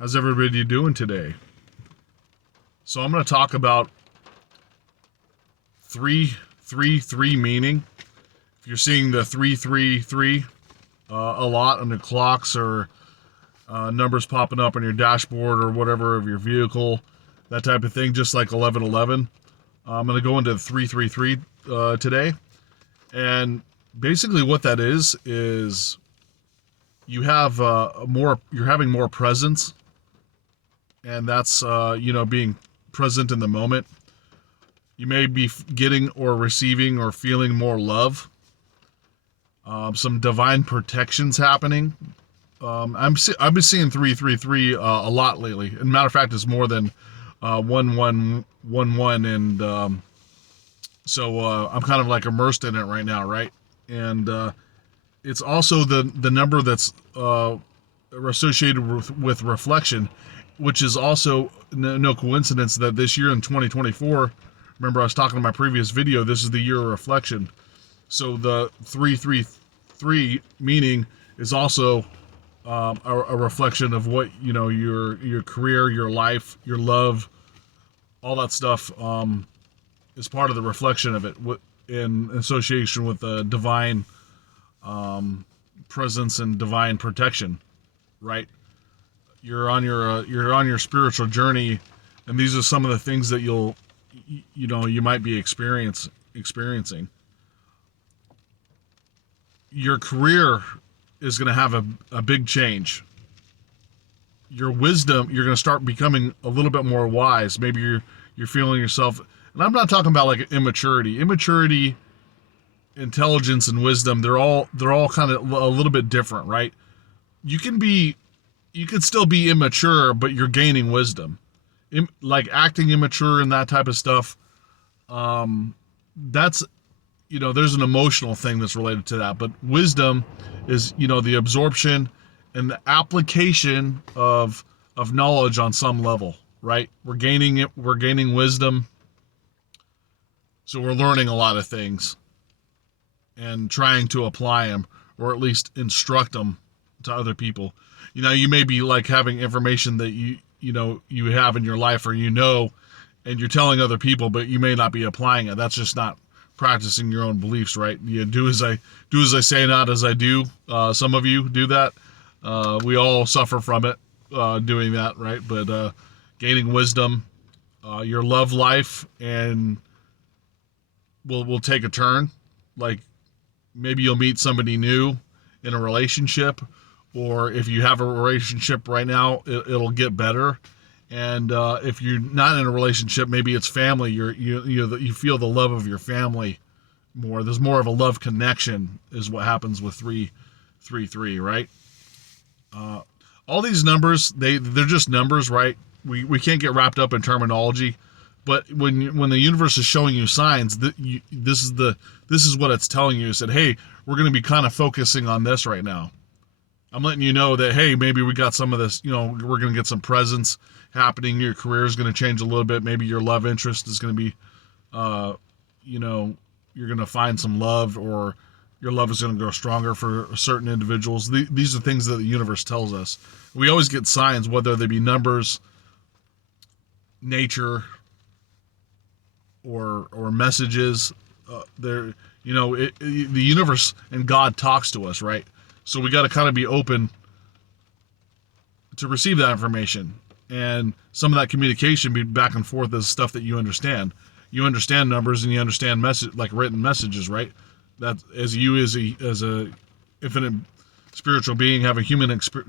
How's everybody doing today? So I'm going to talk about 333 meaning. If you're seeing the 333 a lot on the clocks or numbers popping up on your dashboard or whatever of your vehicle, that type of thing, just like 1111, I'm going to go into 333 today. And basically what that is you have you're having more presence, and that's being present in the moment. You may be getting or receiving or feeling more love. Some divine protections happening. I've been seeing 333 a lot lately. And matter of fact, it's more than 1111, and so I'm kind of like immersed in it right now, right? And it's also the number that's associated with reflection, which is also no coincidence that this year in 2024, remember I was talking in my previous video, this is the year of reflection. So the 333 meaning is also a reflection of what, your career, your life, your love, all that stuff is part of the reflection of it in association with the divine presence and divine protection, right? You're on your spiritual journey, and these are some of the things that you might be experiencing. Your career is going to have a big change. Your wisdom, you're going to start becoming a little bit more wise. Maybe you're feeling yourself, and I'm not talking about like immaturity, intelligence, and wisdom. They're all kind of a little bit different, right? You can still be immature, but you're gaining wisdom. Like acting immature and that type of stuff. That's, there's an emotional thing that's related to that. But wisdom is, the absorption and the application of knowledge on some level, right? We're gaining wisdom. So we're learning a lot of things and trying to apply them, or at least instruct them to other people. You may be like having information that you have in your life, or and you're telling other people, but you may not be applying it. That's just not practicing your own beliefs, right? You do as I say, not as I do. Some of you do that. We all suffer from it, doing that, right? But gaining wisdom, your love life, and will take a turn. Like maybe you'll meet somebody new in a relationship, or if you have a relationship right now, it'll get better. And if you're not in a relationship, maybe it's family. You feel the love of your family more. There's more of a love connection, is what happens with 333, right? All these numbers, they're just numbers, right? We can't get wrapped up in terminology, but when the universe is showing you signs, this is what it's telling you. It said, hey, we're going to be kind of focusing on this right now. I'm letting you know that, hey, maybe we got some of this, we're going to get some presence happening. Your career is going to change a little bit. Maybe your love interest is going to be, you're going to find some love, or your love is going to grow stronger for certain individuals. These are things that the universe tells us. We always get signs, whether they be numbers, nature, or messages. The universe and God talks to us, right? So we got to kind of be open to receive that information. And some of that communication be back and forth is stuff that you understand. You understand numbers, and you understand like written messages, right? That as a infinite spiritual being, have a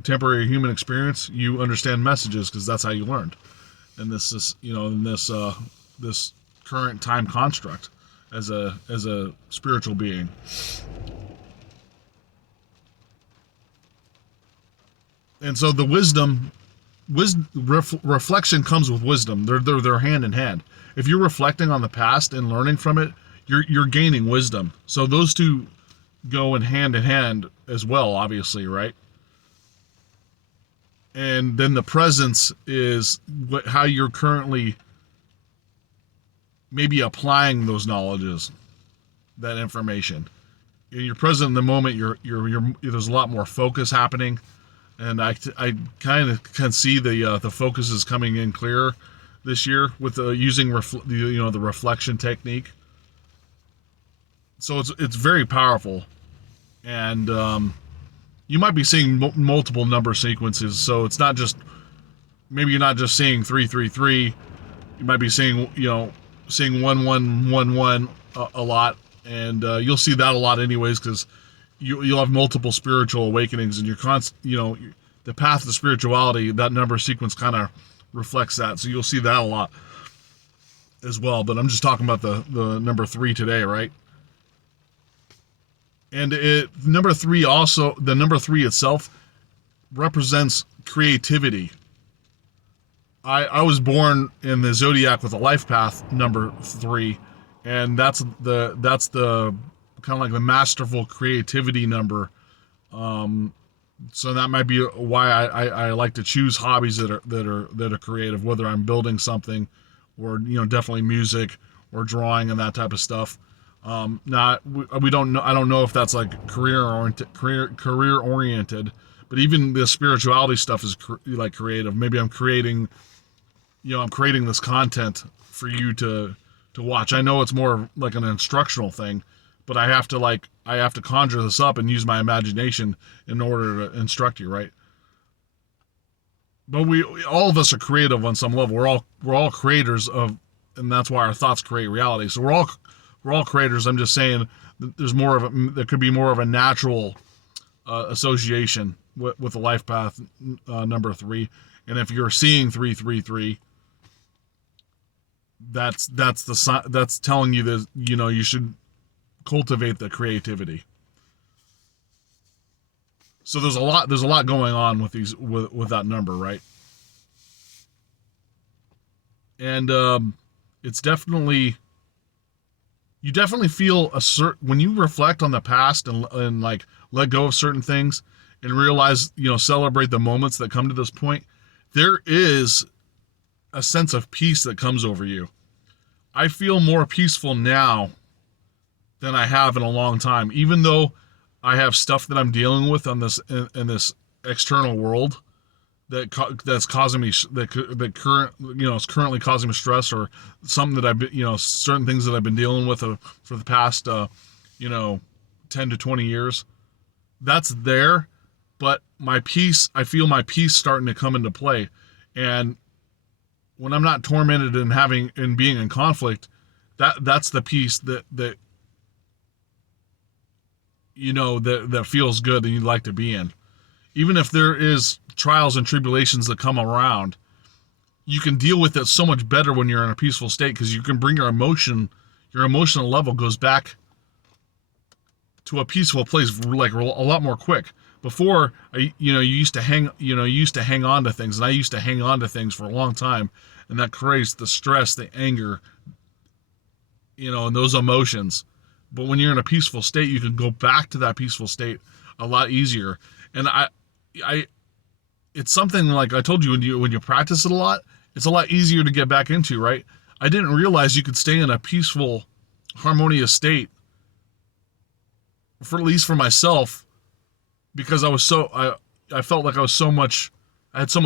temporary human experience, you understand messages because that's how you learned. And this is, in this current time construct as a spiritual being. And so the reflection comes with wisdom. They're hand in hand. If you're reflecting on the past and learning from it, you're gaining wisdom. So those two go in hand as well, obviously, right? And then the presence is how you're currently maybe applying those knowledges, that information. You're present in the moment. You're there's a lot more focus happening, and I kind of can see the focus is coming in clearer this year with using the reflection technique. So it's very powerful, and you might be seeing multiple number sequences. So it's not just, maybe you're not just seeing 333. You might be seeing 1111 a lot, and you'll see that a lot anyways, because you'll have multiple spiritual awakenings, and the path to spirituality, that number sequence kind of reflects that. So you'll see that a lot as well. But I'm just talking about the number 3 today, right? And number 3 also, the number 3 itself represents creativity. I was born in the zodiac with a life path number 3, and that's the kind of like the masterful creativity number. So that might be why I like to choose hobbies that are creative, whether I'm building something, or definitely music or drawing and that type of stuff. We don't know. I don't know if that's like career oriented, but even the spirituality stuff is like creative. Maybe I'm creating this content for you to watch. I know it's more like an instructional thing, but I have to conjure this up and use my imagination in order to instruct you, right? But all of us are creative on some level. We're all creators of, and that's why our thoughts create reality. So we're all creators. I'm just saying that there could be more of a natural association with the life path number 3. And if you're seeing 333, that's telling you that you should cultivate the creativity. So there's a lot going on with that number, right? And it's definitely, you definitely feel when you reflect on the past and like let go of certain things and realize, celebrate the moments that come to this point, there is a sense of peace that comes over you. I feel more peaceful now than I have in a long time, even though I have stuff that I'm dealing with on this in this external world that's causing me is currently causing me stress, or something that I've been, certain things that I've been dealing with for the past 10 to 20 years. That's there, but my peace, I feel my peace starting to come into play. And when I'm not tormented and being in conflict, that's the peace that feels good and you'd like to be in. Even if there is trials and tribulations that come around, you can deal with it so much better when you're in a peaceful state, because you can bring your emotional level goes back to a peaceful place like a lot more quick. Before, you used to hang on to things, and I used to hang on to things for a long time, and that creates the stress, the anger, and those emotions. But when you're in a peaceful state, you can go back to that peaceful state a lot easier. And it's something like I told you, when you practice it a lot, it's a lot easier to get back into, right? I didn't realize you could stay in a peaceful, harmonious state, at least for myself, because I felt like I had so much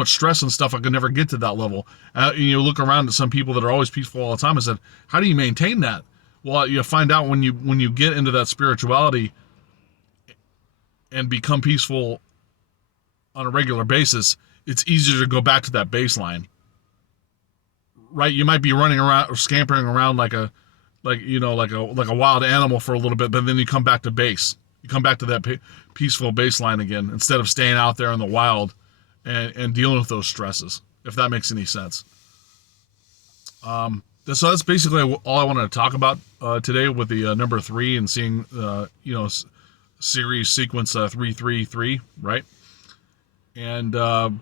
stress and stuff, I could never get to that level. You look around at some people that are always peaceful all the time and said, how do you maintain that? Well, you find out when you get into that spirituality and become peaceful on a regular basis, it's easier to go back to that baseline, right? You might be running around or scampering around like a wild animal for a little bit, but then you come back to base. You come back to that peaceful baseline again, instead of staying out there in the wild and dealing with those stresses, if that makes any sense. So that's basically all I wanted to talk about today with the number 3 and seeing, series sequence 333, right? And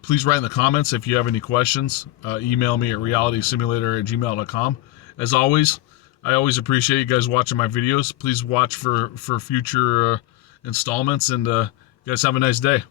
please write in the comments if you have any questions. Email me at realitysimulator@gmail.com. As always, I always appreciate you guys watching my videos. Please watch for future installments, and you guys have a nice day.